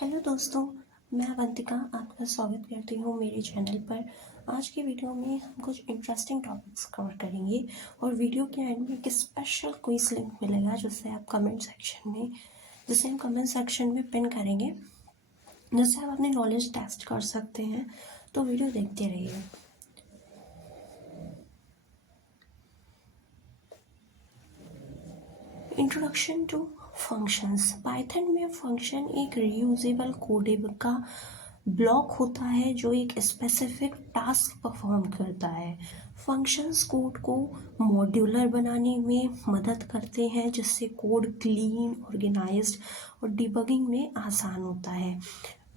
Hello दोस्तों, मैं अवंतिका आपका स्वागत करती हूँ मेरे चैनल पर। आज की वीडियो में हम कुछ इंटरेस्टिंग टॉपिक्स कवर करेंगे और वीडियो के एंड में एक स्पेशल क्विज लिंक मिलेगा जिसे हम कमेंट सेक्शन में पिन करेंगे, जिससे आप अपनी नॉलेज टेस्ट कर सकते हैं। तो वीडियो देखते रहिए। Introduction to functions. पाइथन में फंक्शन एक रीयूजेबल कोडेबल का ब्लॉक होता है जो एक स्पेसिफिक टास्क परफॉर्म करता है। फंक्शंस कोड को मॉड्यूलर बनाने में मदद करते हैं, जिससे कोड क्लीन, ऑर्गेनाइज्ड और डिबगिंग में आसान होता है।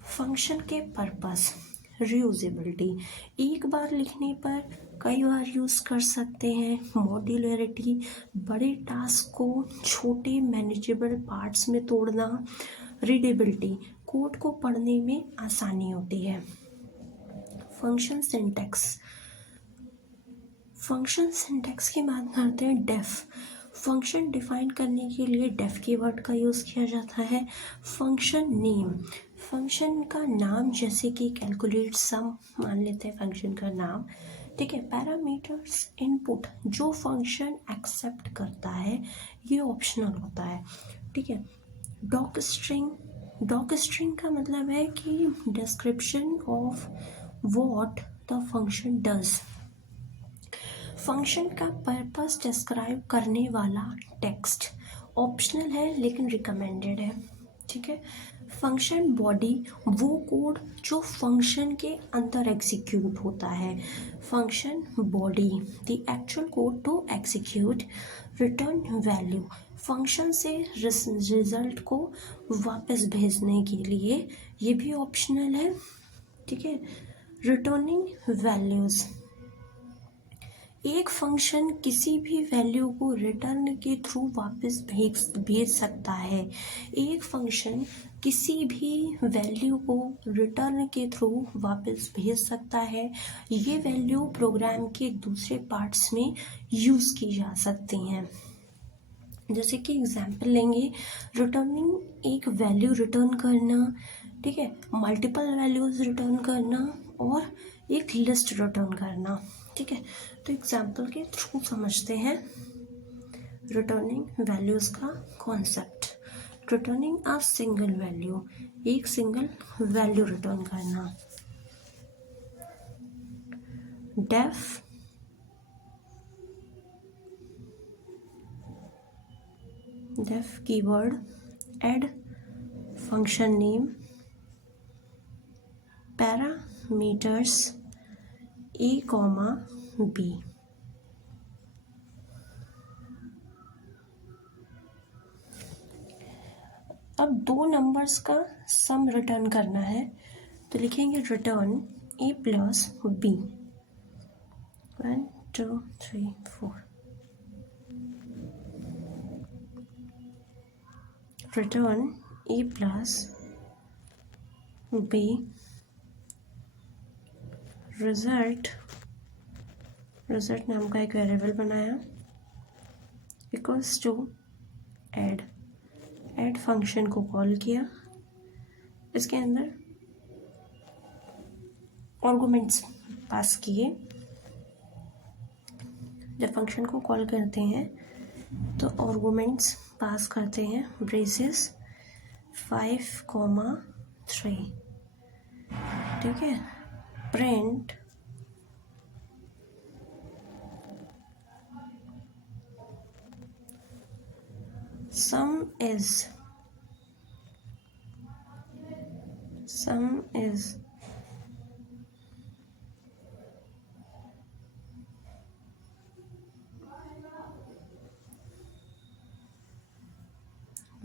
फंक्शन के पर्पस: रीयूजेबिलिटी, एक बार लिखने पर कई बार यूज़ कर सकते हैं। मॉड्यूलरिटी, बड़े टास्क को छोटे मैनेजेबल पार्ट्स में तोड़ना। रीडेबिलिटी, कोड को पढ़ने में आसानी होती है। फंक्शन सिंटैक्स की बात करते हैं। डेफ, फंक्शन डिफाइन करने के लिए डेफ कीवर्ड का यूज़ किया जाता है। फंक्शन नेम, फंक्शन का नाम, जैसे कि कैलकुलेट सम मान लेते हैं फंक्शन का नाम, ठीक है। पैरामीटर्स इनपुट, जो फंक्शन एक्सेप्ट करता है, ये ऑप्शनल होता है, ठीक है। डॉक स्ट्रिंग का मतलब है कि description of what the function does. Function का पर्पस डिस्क्राइब करने वाला टेक्स्ट ऑप्शनल है लेकिन रिकमेंडेड है, ठीक है। फंक्शन बॉडी, वो कोड जो फंक्शन के अंदर एग्जीक्यूट होता है। Function body, the actual code to execute. Return value, function से रिजल्ट को वापस भेजने के लिए, ये भी ऑप्शनल है, ठीक है। रिटर्निंग वैल्यूज़, एक फंक्शन किसी भी वैल्यू को रिटर्न के थ्रू वापस भेज सकता है। एक फंक्शन किसी भी वैल्यू को रिटर्न के थ्रू वापस भेज सकता है। ये वैल्यू प्रोग्राम के दूसरे पार्ट्स में यूज़ की जा सकती हैं। जैसे कि एग्जाम्पल लेंगे, रिटर्निंग एक वैल्यू रिटर्न करना, ठीक है, मल्टीपल वैल्यूज़ रिटर्न करना और एक लिस्ट रिटर्न करना, ठीक है। तो एग्जाम्पल के थ्रू समझते हैं रिटर्निंग वैल्यूज़ का concept. Returning a single value, एक सिंगल वैल्यू रिटर्न करना। Def keyword, add function name, parameters a, b। अब दो नंबर्स का सम रिटर्न करना है, तो लिखेंगे return a plus b। 1 2 3 4। Return a plus b, result नाम का एक वेरिएबल बनाया, इक्वल्स टू ऐड फंक्शन को कॉल किया, इसके अंदर आर्गुमेंट्स पास किए। जब फंक्शन को कॉल करते हैं तो आर्गुमेंट्स पास करते हैं, ब्रेसेस 5, 3, ठीक है। Print some is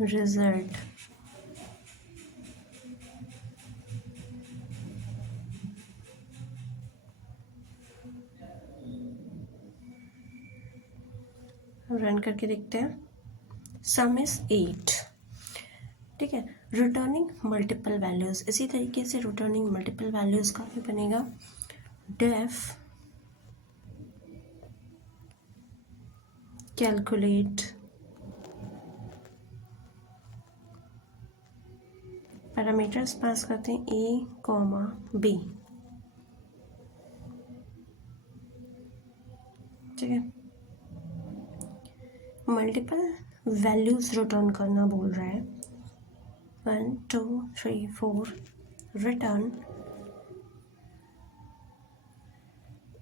result. Run करके देखते हैं। सम इज 8, ठीक है। रिटर्निंग मल्टीपल वैल्यूज, इसी तरीके से रिटर्निंग मल्टीपल वैल्यूज का भी बनेगा। डेफ कैलकुलेट पैरामीटर्स पास करते हैं ए कॉमा बी, ठीक है। मल्टीपल वैल्यूज रिटर्न करना बोल रहा है, 1 2 3 4, return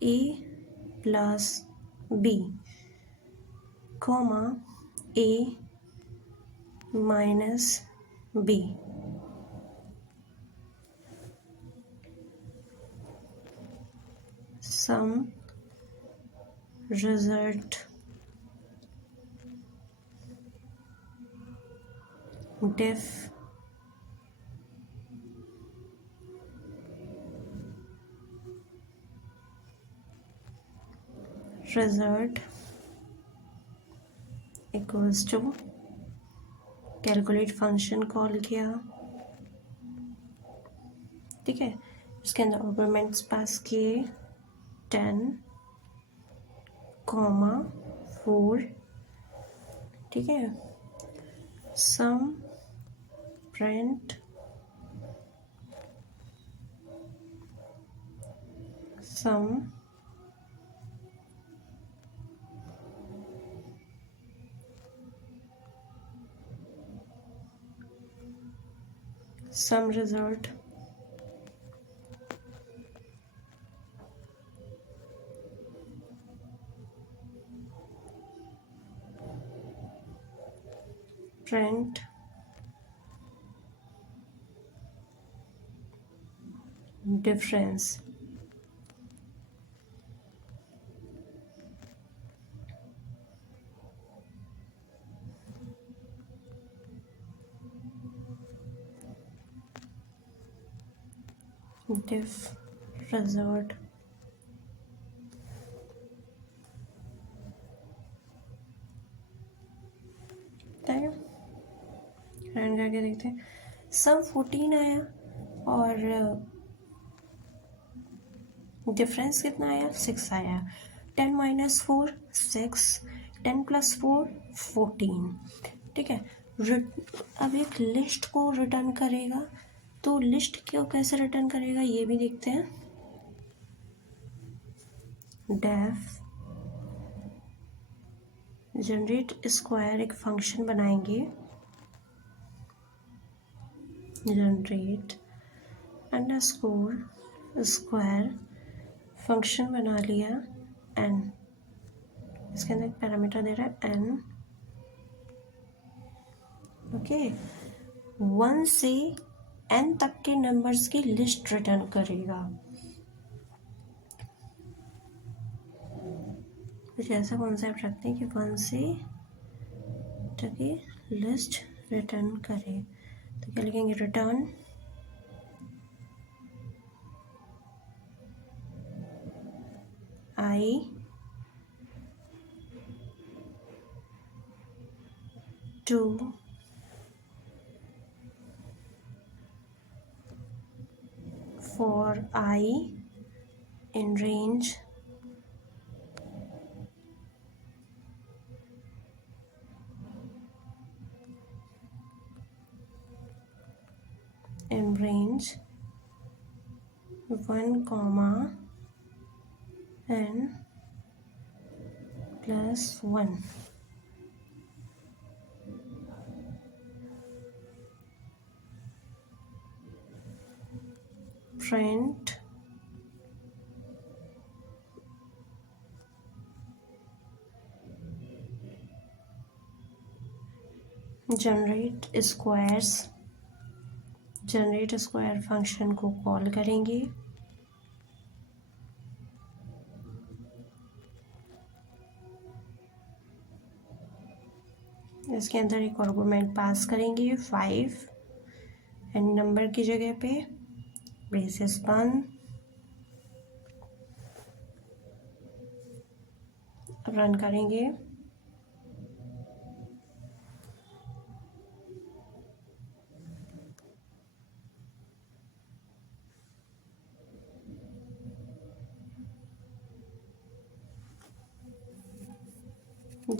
A plus B comma A minus B, sum result diff result equals to, calculate function call किया, ठीक है। इसके अंदर आर्गुमेंट्स पास किए 10 कॉमा 4, ठीक है। Sum print sum sum result print difference, diff result run करके देखते हैं। सम 14 आया और डिफरेंस कितना आया, 6 आया। 10 माइनस 4 6, 10 प्लस 4 14, ठीक है। अब एक लिस्ट को रिटर्न करेगा, तो लिस्ट को कैसे रिटर्न करेगा ये भी देखते हैं। डेफ जनरेट स्क्वायर, एक फंक्शन बनाएंगे, जनरेट अंडरस्कोर स्क्वायर, फंक्शन बना लिया n, इसके अंदर पैरामीटर दे रहा है n, ओके। 1 से n तक के नंबर्स की लिस्ट रिटर्न करेगा। कुछ ऐसा कॉन्सेप्ट रखते हैं कि 1 से तक की लिस्ट रिटर्न करे, तो क्या लिखेंगे, return i 2 for I in range in range 1 comma n plus 1, print generate squares, generate square function को कॉल करेंगे, इसके अंदर एक आर्गुमेंट पास करेंगे 5 एंड नंबर की जगह पे ब्रेसेस बंद, रन करेंगे।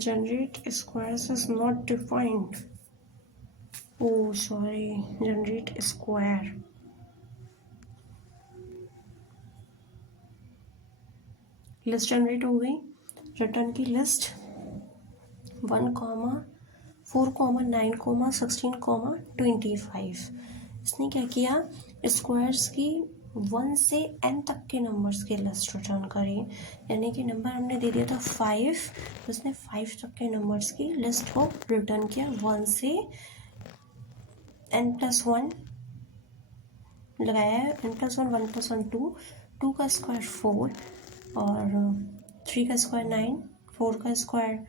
Generate squares is not defined. Oh sorry, generate square, list generate हो गई। रिटर्न की लिस्ट 1,4,9,16,25। इसने क्या किया, स्क्वायर्स की 1 से n तक के नंबर्स की लिस्ट रिटर्न करी। यानी कि नंबर हमने दे दिया था 5, उसने 5 तक के नंबर्स की लिस्ट को रिटर्न किया। 1 से n+1 लगाया है, n+1, 1+1 2, 2 का स्क्वायर 4 और 3 का स्क्वायर 9, 4 का स्क्वायर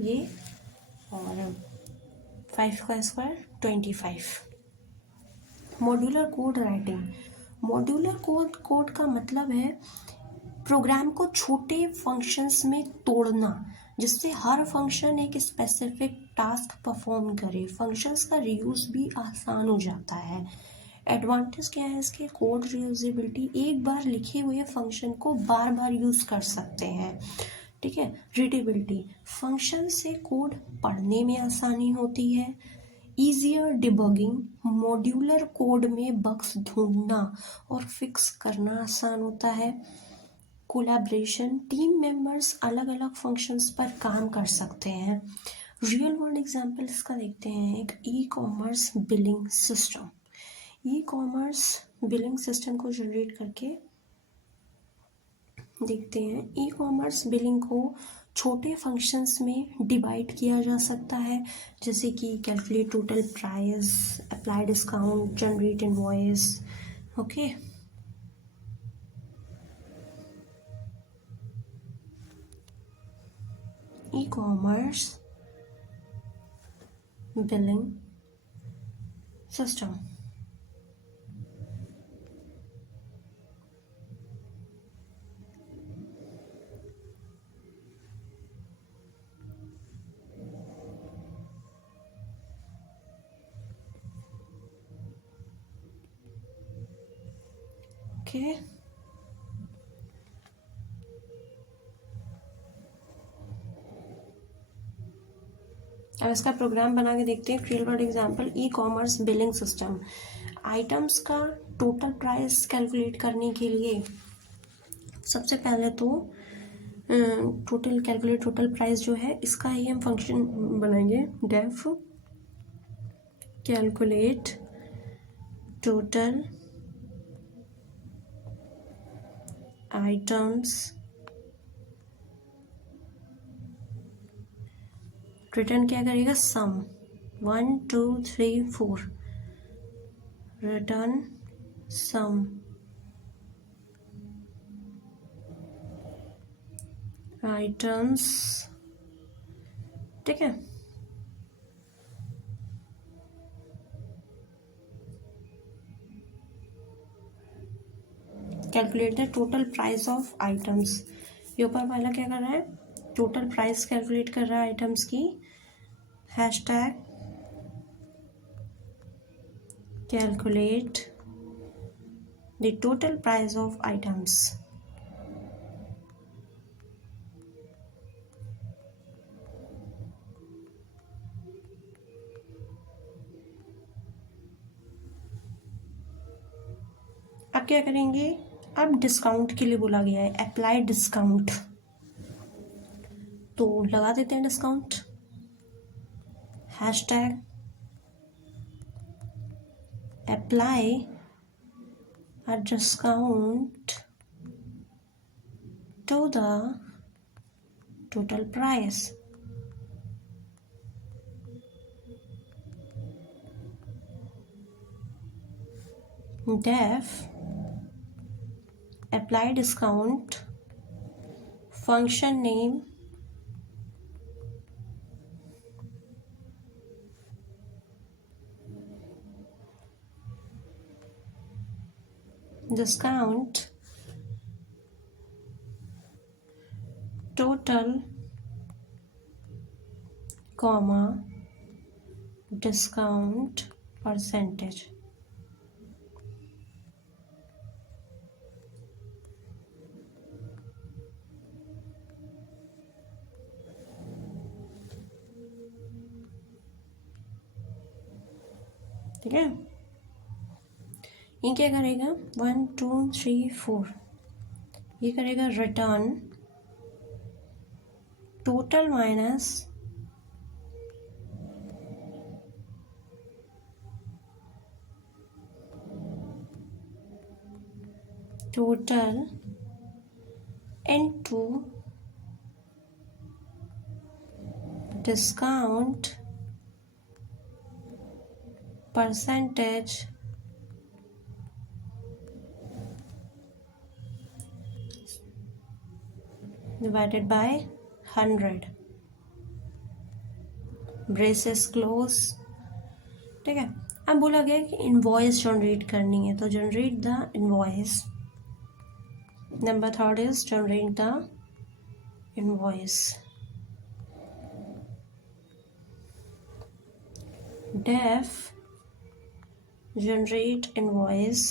ये और 5 का square 25। Modular code writing. Modular code का मतलब है प्रोग्राम को छोटे फंक्शंस में तोड़ना, जिससे हर फंक्शन एक स्पेसिफिक टास्क परफॉर्म करे। फंक्शंस का रीयूज भी आसान हो जाता है। एडवांटेज क्या है इसके, कोड रीयूजेबिलिटी, एक बार लिखे हुए फंक्शन को बार बार यूज़ कर सकते हैं। ठीक है। रीडेबिलिटी, फंक्शन से कोड पढ़ने में आसानी होती है। ईजियर डिबगिंग, मॉड्यूलर कोड में बग्स ढूंढना और फिक्स करना आसान होता है। कोलैबोरेशन, टीम मेंबर्स अलग अलग फंक्शंस पर काम कर सकते हैं। रियल वर्ल्ड एग्जांपल इसका देखते हैं। एक e commerce billing system, e commerce billing system को जनरेट करके देखते हैं। ई कॉमर्स बिलिंग को छोटे फंक्शंस में डिवाइड किया जा सकता है, जैसे कि calculate total price, apply discount, generate invoice. Okay, e commerce billing system. Okay, अब इसका प्रोग्राम बना के देखते हैं। Real world example, e commerce billing system. Items का टोटल प्राइस कैलकुलेट करने के लिए सबसे पहले तो टोटल कैलकुलेट टोटल प्राइस जो है, इसका ही हम फंक्शन बनाएंगे। Def calculate total items, return क्या करेगा, सम 1 2 3 4, रिटर्न सम आइटम्स। ठीक है। Calculate the total price of items, ये ऊपर वाला क्या कर रहा है, टोटल प्राइस कैलकुलेट कर रहा है आइटम्स की। Hashtag calculate the total price of items. अब क्या करेंगे, अब डिस्काउंट के लिए बोला गया है, अप्लाई डिस्काउंट, तो लगा देते हैं discount. Hashtag apply a discount to the total price. Def apply discount, function name discount total comma discount percentage। ठीक है, ये क्या करेगा 1 2 3 4, ये करेगा return total minus total into discount percentage divided by 100, braces close. ठीक है, अब बोला गया कि इनवॉइस जनरेट करनी है, तो generate the invoice. Number third is generate the invoice. Def generate invoice,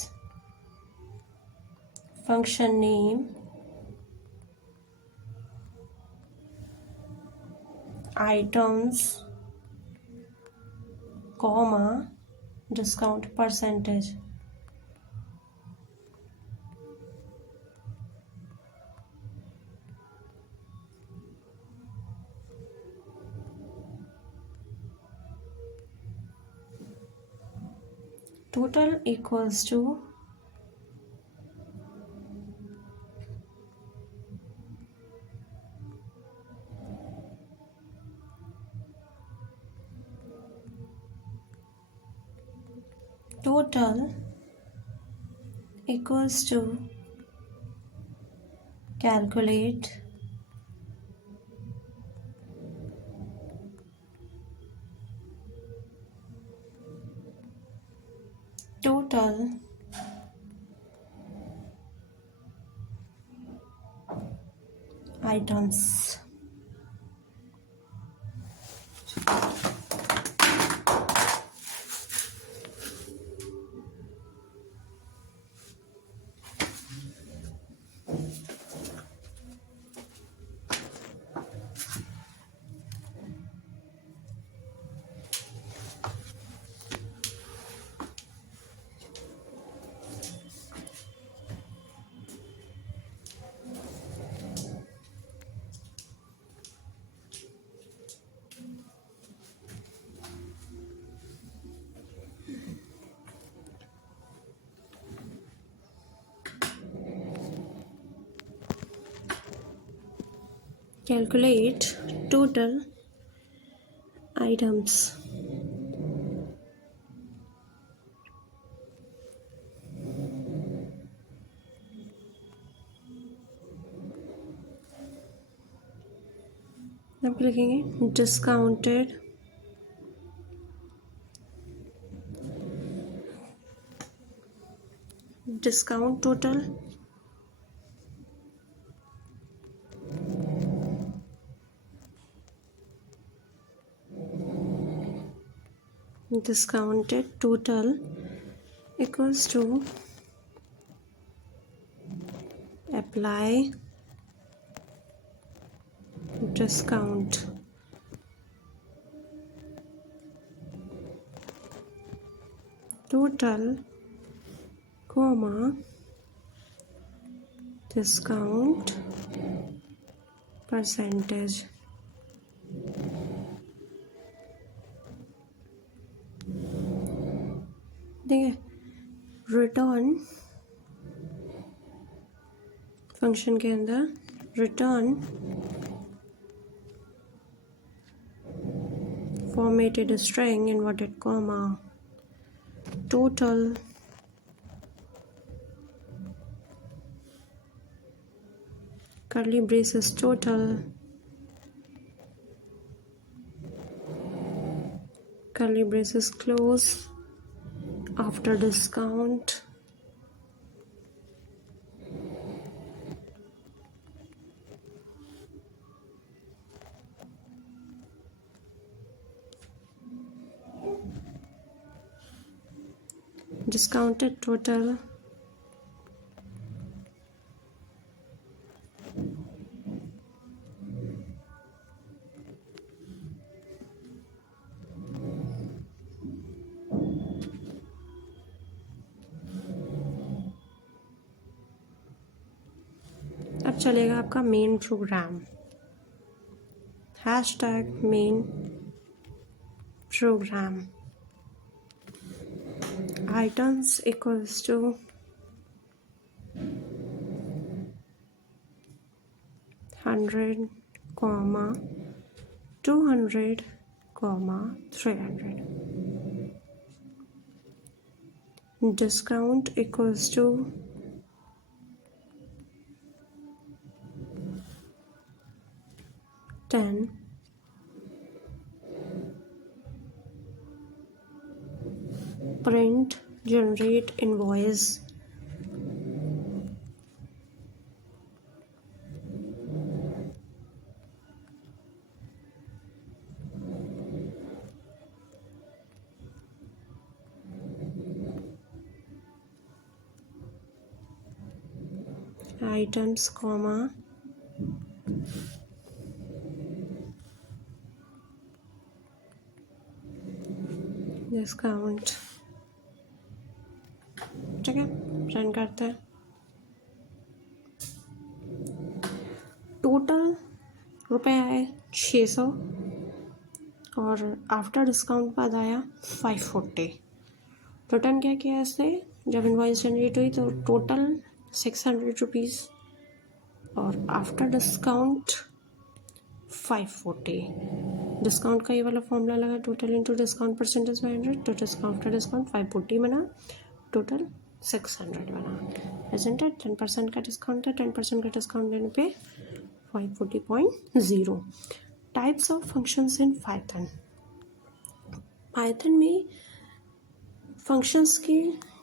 function name, items, comma, discount percentage। total equals to total equals to calculate total items। calculate total items। अब लिखेंगे discounted discount total discounted total equals to apply discount total comma discount percentage। ठीक है, return function के अंदर return formatted string inverted comma total curly braces total curly braces close after discount discounted total बाद चलेगा आपका main program, hashtag main program, items equals to 100, 200, 300. Discount equals to 10, print, generate invoice, items, discount. ठीक है, run करते हैं। Total रुपए आए 600 और आफ्टर डिस्काउंट बाद आया 540। रिटर्न क्या किया इसने, जब इनवॉइस जनरेट हुई तो टोटल 600 रुपीज़ और आफ्टर डिस्काउंट 540। डिस्काउंट का ये वाला फॉर्मूला लगा, total into discount percentage by 100, तो डिस्काउंट आफ्टर डिस्काउंट 540 बना, टोटल 600 बना। Isn't it? 10% का डिस्काउंट था, 10% का डिस्काउंट देने पे 540.0। Types of functions in Python. Python में फंक्शंस के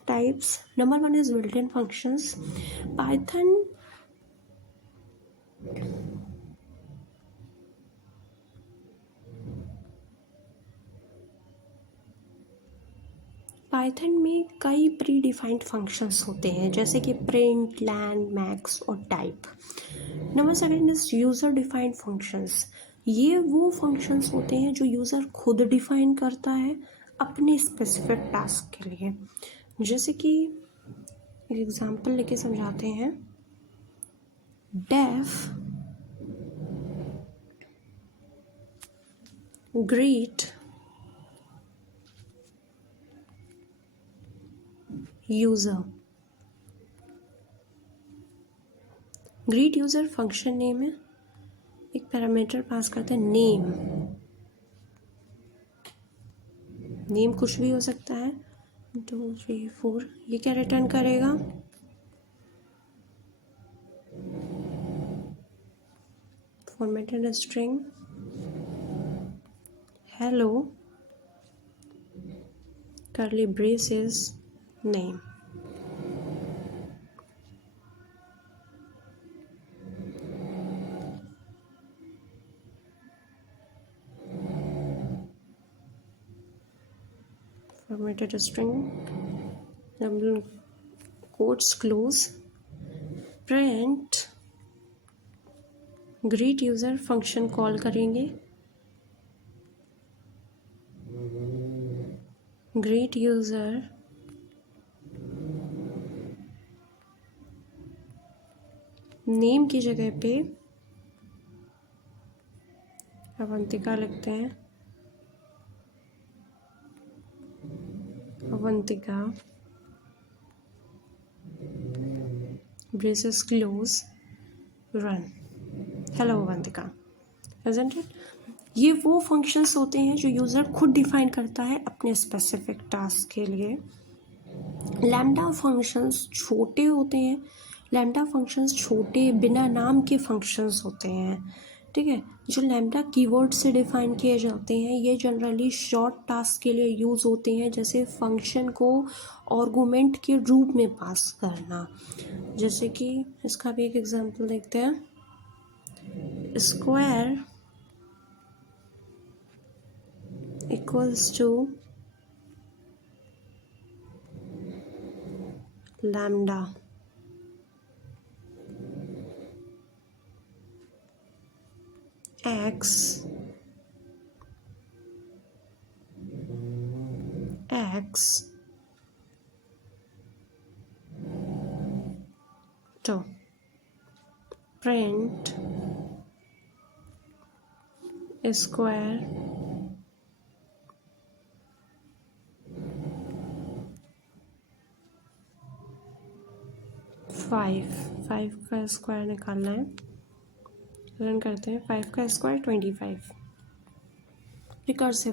types, number 1 is built in functions. Python में कई प्री डिफाइंड फंक्शंस होते हैं, जैसे कि प्रिंट, लैंड, मैक्स और type. Number 2 is user defined functions. ये वो फंक्शंस होते हैं जो यूज़र खुद डिफाइन करता है अपने स्पेसिफिक टास्क के लिए। जैसे कि एक एग्जांपल लेके समझाते हैं। Def greet user. Greet user function name है, एक पैरामीटर पास करते हैं नेम। नेम कुछ भी हो सकता है। 2, 3, 4। ये क्या रिटर्न करेगा, formatted string hello curly braces name। formatted string double quotes close, print greet user function call करेंगे, greet user नेम की जगह पे अवंतिका लिखते हैं, Avantika braces close run, hello Avantika. isn't it? ये वो फंक्शंस होते हैं जो यूज़र खुद डिफाइन करता है अपने स्पेसिफिक टास्क के लिए। लैम्डा फंक्शंस छोटे होते हैं, लैम्डा फंक्शंस छोटे बिना नाम के फंक्शंस होते हैं। ठीक है, जो लैम्डा कीवर्ड से डिफाइन किए जाते हैं ये जनरली शॉर्ट टास्क के लिए यूज़ होते हैं, जैसे फंक्शन को आर्गुमेंट के रूप में पास करना। जैसे कि इसका भी एक एग्जांपल देखते हैं। Square equals to lambda x तो print square फाइव का स्क्वायर निकालना है। रन करते हैं। 5 का स्क्वायर 25। रिकर्सिव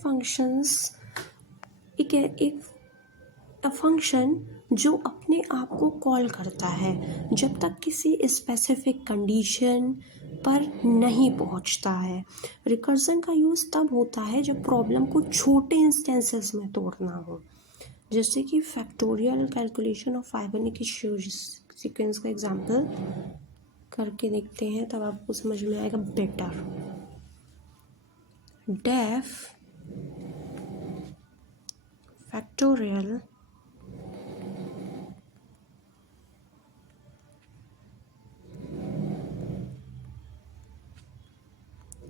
फंक्शंस एक फंक्शन जो अपने आप को कॉल करता है जब तक किसी स्पेसिफिक कंडीशन पर नहीं पहुंचता है। रिकर्जन का यूज़ तब होता है जब प्रॉब्लम को छोटे इंस्टेंसेस में तोड़ना हो, जैसे कि फैक्टोरियल कैलकुलेशन ऑफ फाइबोनाची सीक्वेंस का एग्जांपल करके देखते हैं, तब आपको समझ में आएगा बेटर। डेफ फैक्टोरियल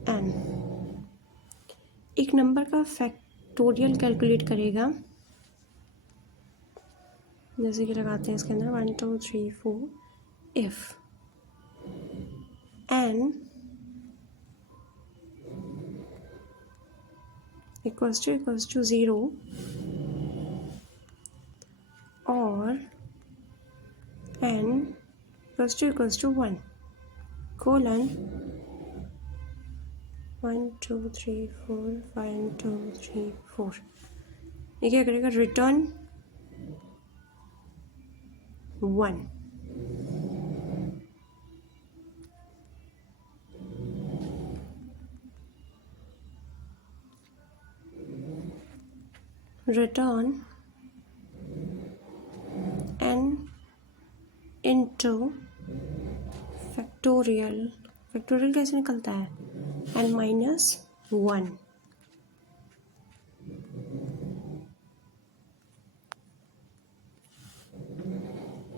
एन एक नंबर का फैक्टोरियल कैलकुलेट करेगा, जैसे कि लगाते हैं इसके अंदर 1 2 3 4 इफ n equals to 0 और n equals to 1 colon 1 2 3 4 1 2 3 4। ये क्या करेगा? Return 1। Return n into factorial कैसे निकलता है? n minus 1।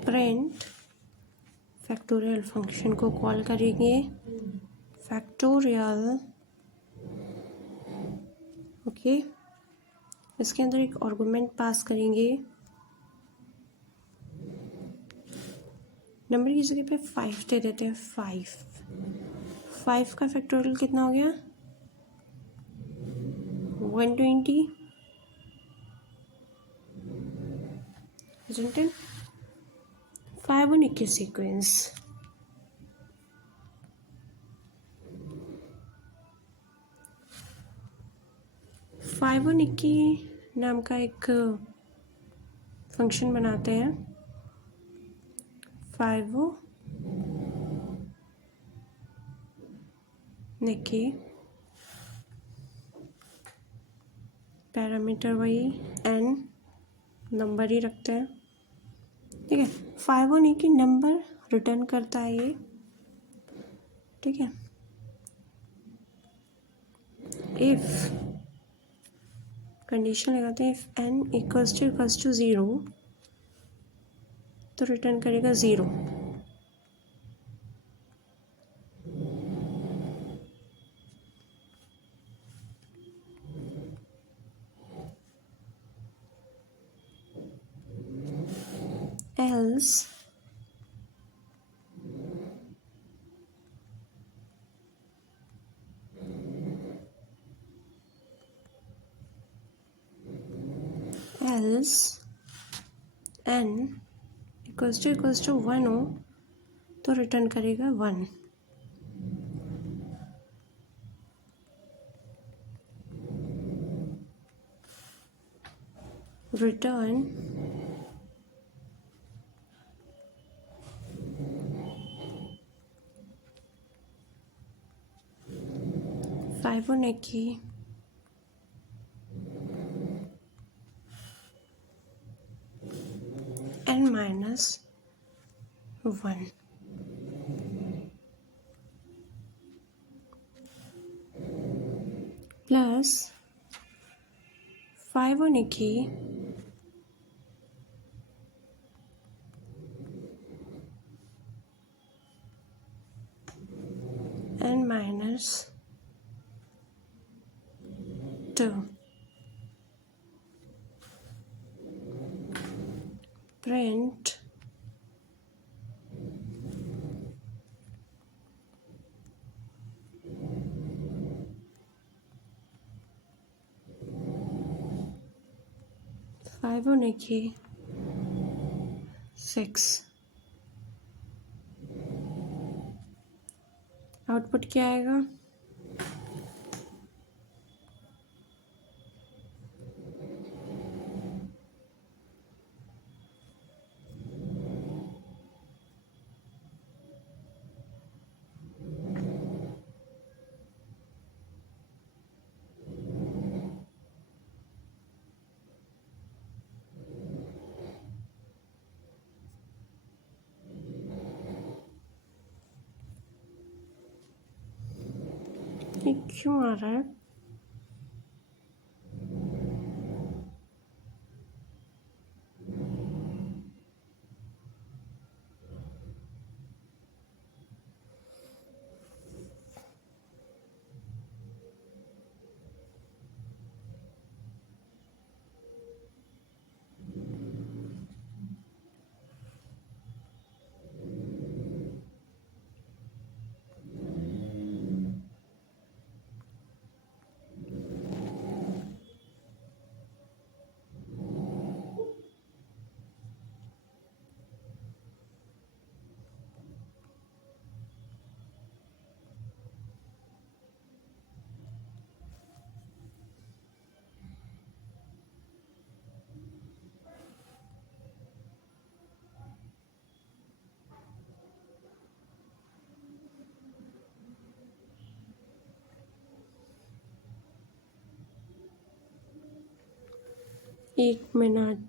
Print factorial function को कॉल करेंगे फैक्टोरियल, ओके। इसके अंदर एक आर्गुमेंट पास करेंगे, नंबर की जगह पे 5 दे देते हैं। 5 का फैक्टोरियल कितना हो गया? 120, isn't it? फाइबोनाची सीक्वेंस फाइबोनाची नाम का एक फंक्शन बनाते हैं। फाइबोनाची पैरामीटर वही n नंबर ही रखते हैं, ठीक है। फाइबोनाची नंबर रिटर्न करता है ये, ठीक है। इफ कंडीशन लगाते हैं, इफ n इक्वल्स टू 0 तो रिटर्न करेगा 0। else n इक्वल्स टू 1 हो तो रिटर्न करेगा 1। Return Fibonacci n minus 1 plus Fibonacci n minus 2 print 5 होने की 6। आउटपुट क्या आएगा? ये क्यों आ रहा है? एक मिनट।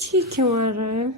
ठीक क्यों आ रहा है?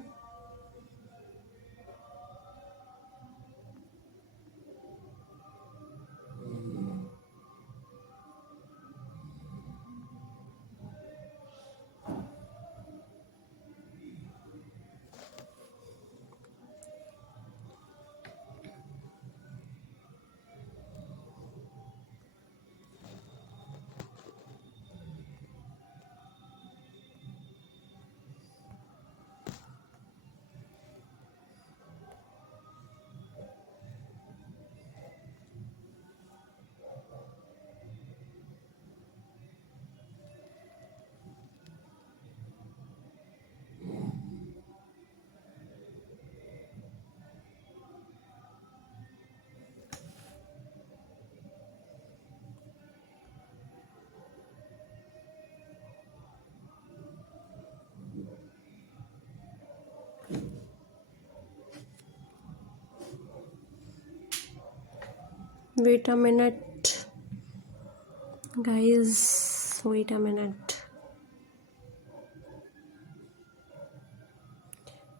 Wait a minute, guys. Wait a minute.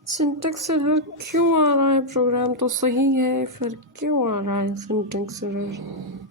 Syntax error क्यों आ रहा है? प्रोग्राम तो सही है, फिर क्यों आ रहा है सिंटेक्स एरर?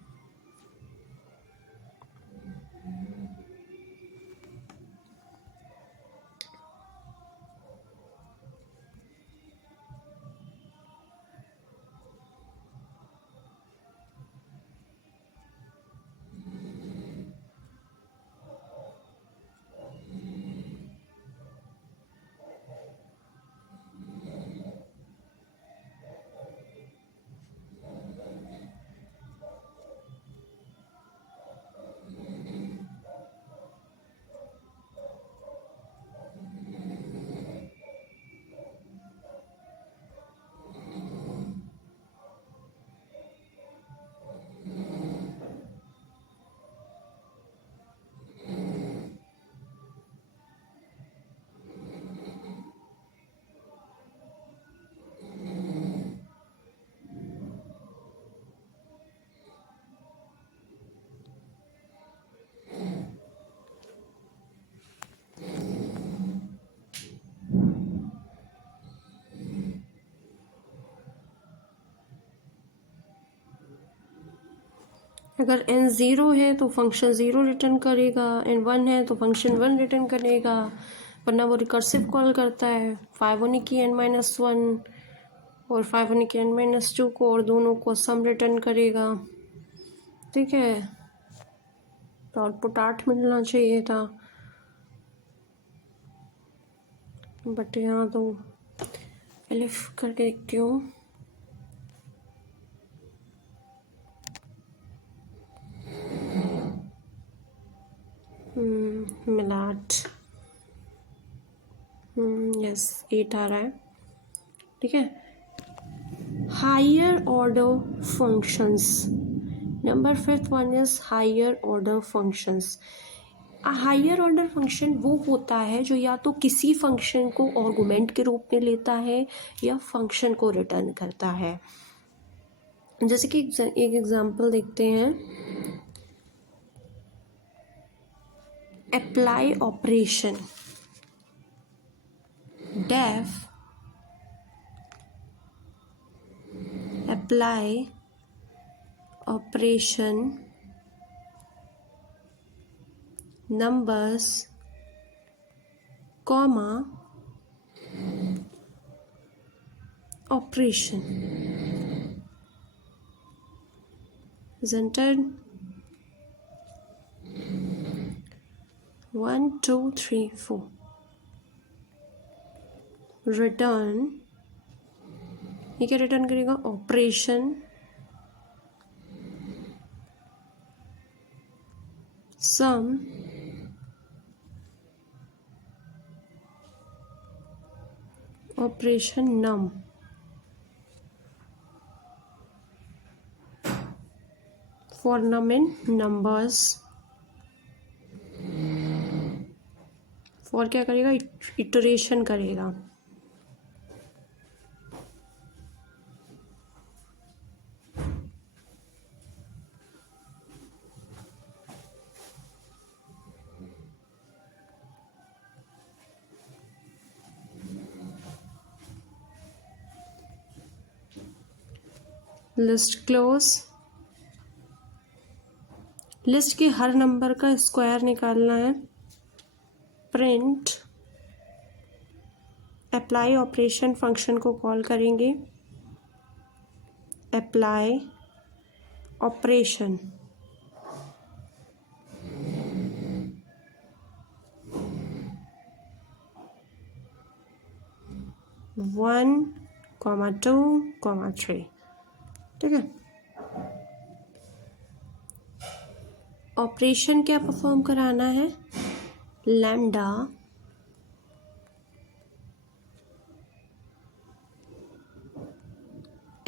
अगर n ज़ीरो है तो फंक्शन ज़ीरो रिटर्न करेगा, n वन है तो फंक्शन वन रिटर्न करेगा, वरना वो रिकर्सिव कॉल करता है। 5 होने की n-1 और 5 होने की n-2 को, और दोनों को सम रिटर्न करेगा। ठीक है, तो आउटपुट 8 मिलना चाहिए था, बट यहाँ तो एलिफ करके देखती हूँ। मिला 8। यस 8 आ रहा है। ठीक है, higher order functions, number 5th one is higher order functions. Higher order function वो होता है जो या तो किसी फंक्शन को आर्गुमेंट के रूप में लेता है या फंक्शन को रिटर्न करता है। जैसे कि एक एग्जांपल देखते हैं, apply operation, def apply operation numbers, comma, operation is entered 1 2 3 4, return, ये क्या रिटर्न करेगा, operation sum operation num, for num in numbers, for क्या करेगा, इटरेशन करेगा। लिस्ट क्लोज, लिस्ट के हर नंबर का स्क्वायर निकालना है। प्रिंट अप्लाई ऑपरेशन फंक्शन को कॉल करेंगे, apply operation one comma two comma three. ठीक है, ऑपरेशन क्या परफॉर्म कराना है, lambda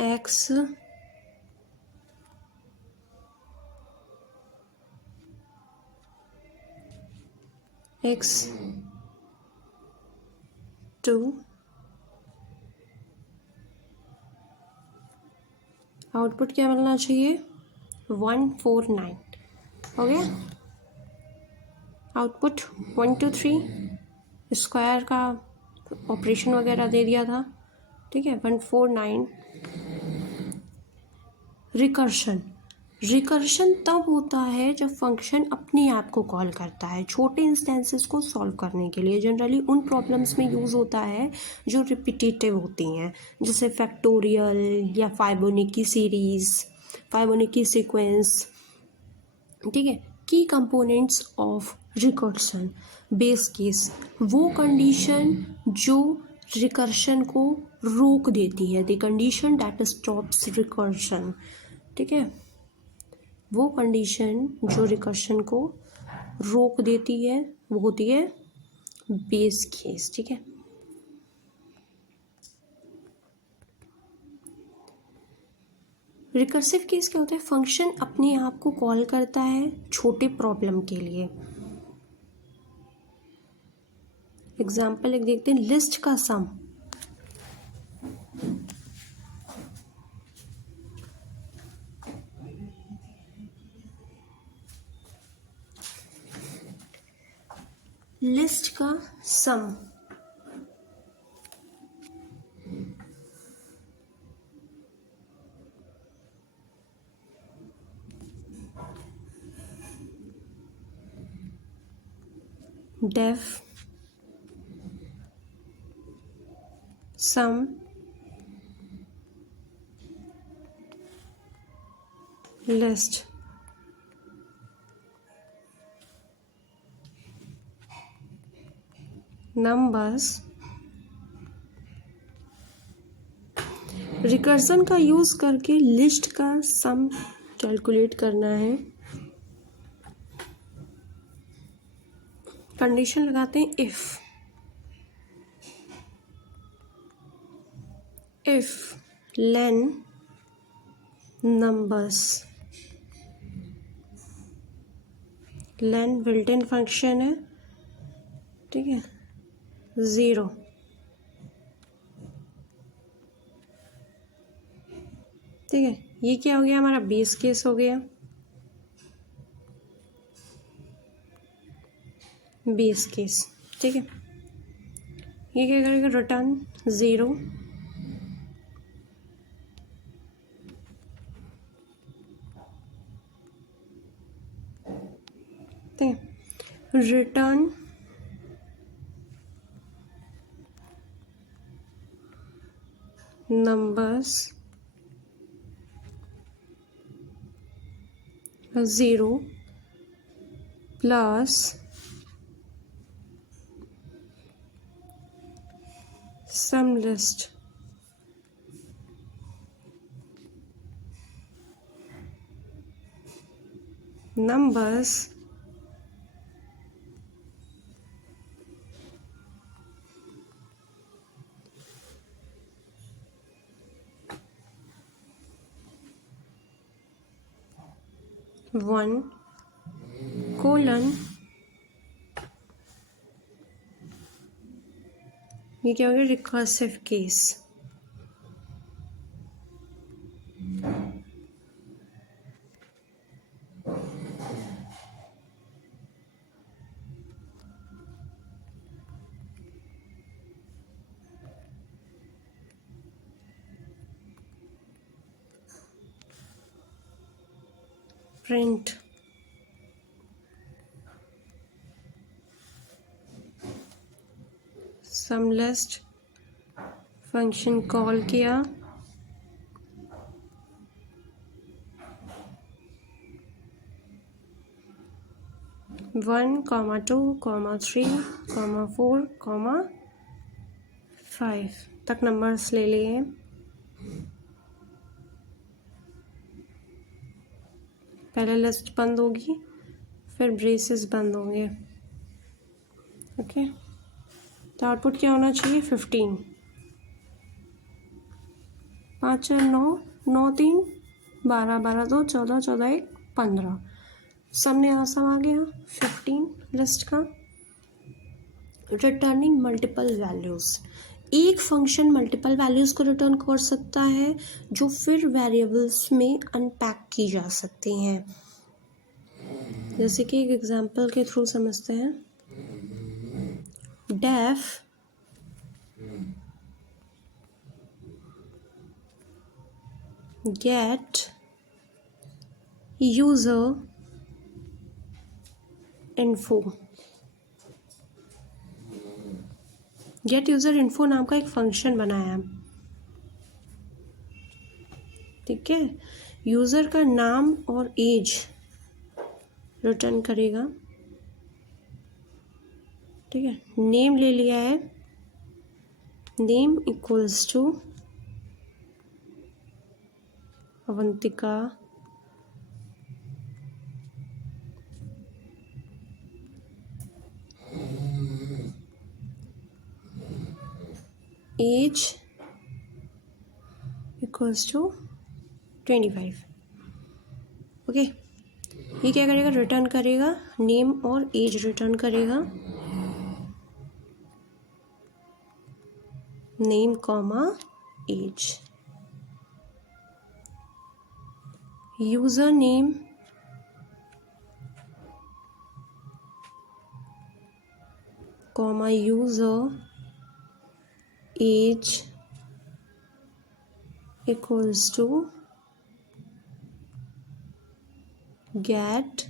X X two output क्या मिलना चाहिए, 149। हो गया आउटपुट, 1 2 3 स्क्वायर का ऑपरेशन वगैरह दे दिया था। ठीक है, 149। रिकर्शन, रिकर्शन तब होता है जब फंक्शन अपने आप को कॉल करता है छोटे इंस्टेंसेस को सॉल्व करने के लिए। जनरली उन प्रॉब्लम्स में यूज़ होता है जो रिपीटेटिव होती हैं, जैसे फैक्टोरियल या फाइबोनिकी सीरीज़, फाइबोनिकी सीक्वेंस। ठीक है, की components of recursion, base case, वो कंडीशन जो रिकर्शन को रोक देती है, the condition that stops recursion. ठीक है, वो कंडीशन जो रिकर्शन को रोक देती है वो होती है बेस केस। ठीक है, रिकर्सिव केस क्या होता है, फंक्शन अपने आप को कॉल करता है छोटे प्रॉब्लम के लिए। एग्जाम्पल एक देखते हैं, लिस्ट का सम, लिस्ट का सम def sum list. Numbers. Recursion का यूज करके लिस्ट का सम कैलकुलेट करना है। कंडीशन लगाते हैं if len numbers, len built in function है, ठीक है, 0, ठीक है। ये क्या हो गया हमारा बेस केस हो गया, बेस केस, ठीक है। ये क्या करेगा, रिटर्न 0, ठीक है, रिटर्न नंबर्स 0 प्लस सम लिस्ट, numbers 1 कोलन, ये क्या हो गया, रिकर्सिव केस, प्रिंट सम लिस्ट, फंक्शन कॉल किया, one comma 2 comma 3 comma 4 comma 5 तक नंबर्स ले लिए। पहले लिस्ट बंद होगी, फिर ब्रेसेस बंद होंगे, ओके। तो आउटपुट क्या होना चाहिए, 15, 5 4 9 9 3 12 12 2 14 14 1 15, सबने आसम आ गया 15 लिस्ट का। रिटर्निंग मल्टीपल वैल्यूज़, एक फंक्शन मल्टीपल वैल्यूज़ को रिटर्न कर सकता है जो फिर वेरिएबल्स में अनपैक की जा सकती हैं। जैसे कि एक एग्जांपल के थ्रू समझते हैं, def get user info, get user info नाम का एक फंक्शन बनाया, ठीक है। यूजर का नाम और एज रिटर्न करेगा, ठीक है। नेम ले लिया है, name equals to Avantika, age equals to 25, okay. ये क्या करेगा, रिटर्न करेगा नेम और एज रिटर्न करेगा, name comma age, user name comma user age equals to get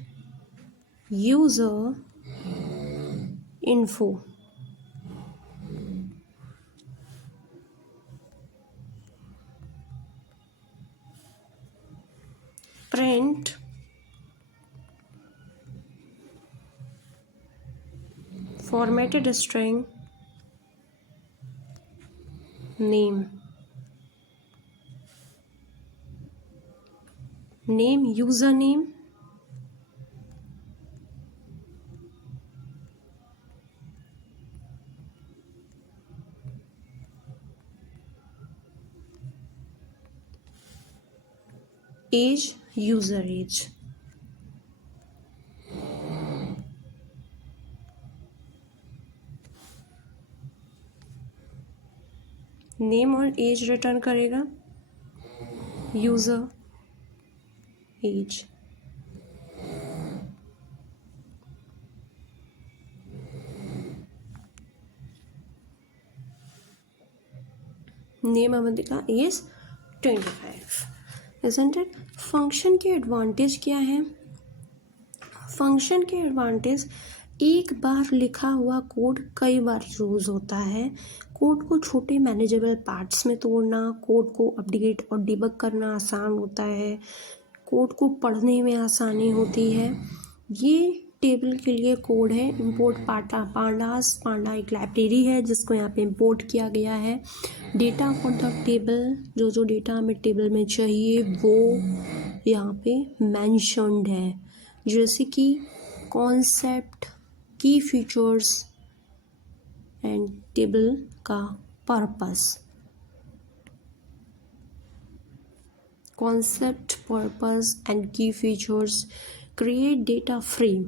user info, print, formatted string, name, username, age, user age. Name और age return करेगा, user age. Name Avantika age 25, isn't it? Function के advantage क्या है? Function के advantage, एक बार लिखा हुआ code कई बार यूज़ होता है। कोड को छोटे मैनेजेबल पार्ट्स में तोड़ना, कोड को अपडेट और डिबग करना आसान होता है, कोड को पढ़ने में आसानी होती है। ये टेबल के लिए कोड है। इंपोर्ट पांडास, पांडा एक लाइब्रेरी है जिसको यहाँ पे इंपोर्ट किया गया है। डेटा फॉर द टेबल, जो डेटा हमें टेबल में चाहिए वो यहाँ पे मैंशन्ड है, जैसे कि कॉन्सेप्ट, की फीचर्स एंड टेबल का पर्पस। कॉन्सेप्ट, पर्पस एंड की features. Create data frame,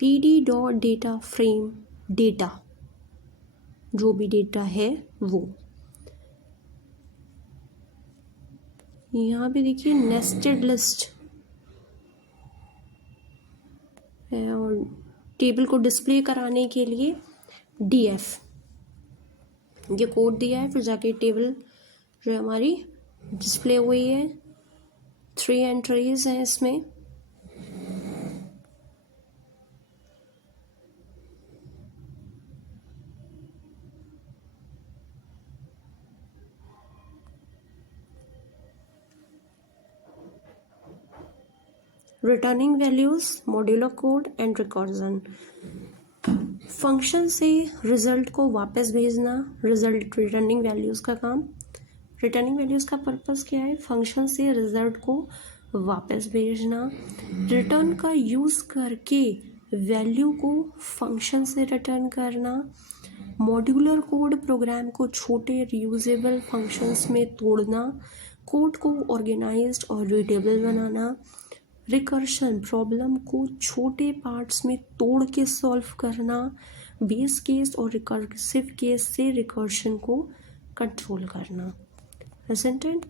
pd.data frame, data जो भी डेटा है वो। यहाँ पे देखिए नेस्टेड लिस्ट है और टेबल को डिस्प्ले कराने के लिए df, ये कोड दिया है, फिर जाके टेबल जो हमारी डिस्प्ले हुई है। 3 एंट्रीज हैं इसमें। Returning values, modular code and recursion. Function से रिजल्ट को वापस भेजना, रिजल्ट रिटर्निंग वैल्यूज़ का काम। रिटर्निंग वैल्यूज़ का पर्पस क्या है? फंक्शन से रिजल्ट को वापस भेजना। रिटर्न का यूज़ करके वैल्यू को फंक्शन से रिटर्न करना। मॉड्यूलर कोड, प्रोग्राम को छोटे रीयूजेबल फंक्शंस में तोड़ना। कोड को ऑर्गेनाइज्ड और रीडेबल बनाना। रिकर्शन, प्रॉब्लम को छोटे पार्ट्स में तोड़ के सॉल्व करना। बेस केस और रिकर्सिव केस से रिकर्शन को कंट्रोल करना। isn't it?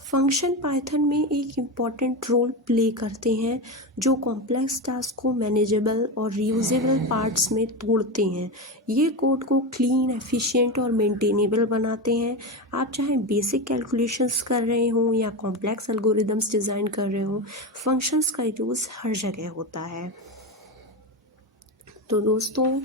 फंक्शन पाइथन में एक इम्पॉर्टेंट रोल प्ले करते हैं जो कॉम्प्लेक्स टास्क को मैनेजेबल और रीयूजेबल पार्ट्स में तोड़ते हैं। ये कोड को क्लीन, एफिशिएंट और मेंटेनेबल बनाते हैं। आप चाहे बेसिक कैलकुलेशंस कर रहे हो या कॉम्प्लेक्स एल्गोरिदम्स डिज़ाइन कर रहे हो, फंक्शंस का यूज़ हर जगह होता है। तो दोस्तों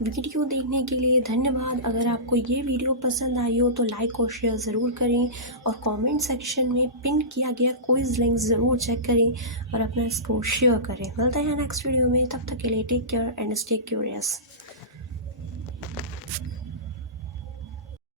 वीडियो देखने के लिए धन्यवाद। अगर आपको ये वीडियो पसंद आई हो तो लाइक और शेयर ज़रूर करें और कमेंट सेक्शन में पिन किया गया क्विज लिंक ज़रूर चेक करें और अपना इसको शेयर करें। मिलते हैं नेक्स्ट वीडियो में, तब तक के लिए take care and stay curious.